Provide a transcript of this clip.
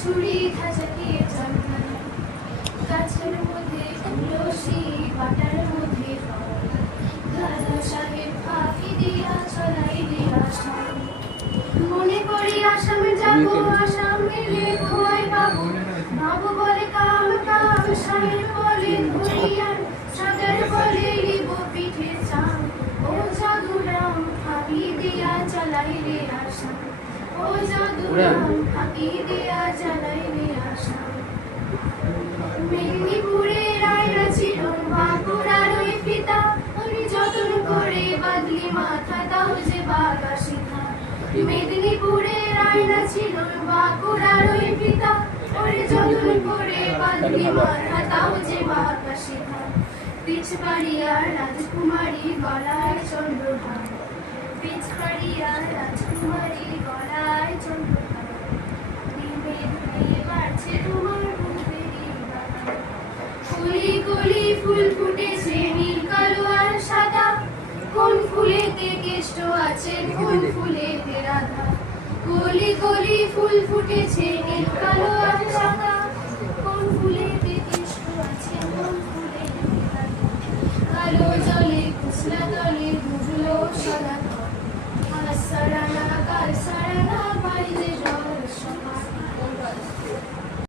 ছুরি খাঁচাকে চামখানা গাছের মধ্যে তুলসী বাটার মধ্যে দাদা সাহেব ফাঁকি দিয়া চলাইলে আসাম মনে করি আসামে যাবো আসামে খোয়াই পাবো বাবু বলে কাম কাম সাহেব বলে ধরিয়ার সাগর বলে লিব পিঠে চাম ও জাদুরাম ফাঁকি দিয়া চলাইলে আসাম ও জাদুরাম ফাঁকি দিয়া চলাইলে আসাম মেদিনীপুরে রায়রা ছিল বাঁকুড়ার ওই পিতা আমি যতন করে বাদলি মাথা তাও যে বাগা শিখা মেদিনীপুরে রায়রা ছিল বাঁকুড়ার ওই পিতা ওরে যতন করে বাদলি মাথা তাও যে বাগা শিখা পিছবাড়িয়ার রাজকুমারী গলায় চন্দ্রহার পিছবাড়িয়ার রাজকুমারী গলায় চন্দ্রহার দিনে দিনে বাড়ছে তোমার কলি কলি ফুল ফুটেছে নীল কালো আর সাদা কোন ফুলেতে কেষ্ট আছে কোন ফুলেতে রাধা কলি কলি ফুল ফুটেছে নীল কালো আর সাদা কোন ফুলেতে কেষ্ট আছে কোন ফুলেতে রাধা কালো জলে কুসলা তলে বুঝলো সদা কাল সারানা বাড়ি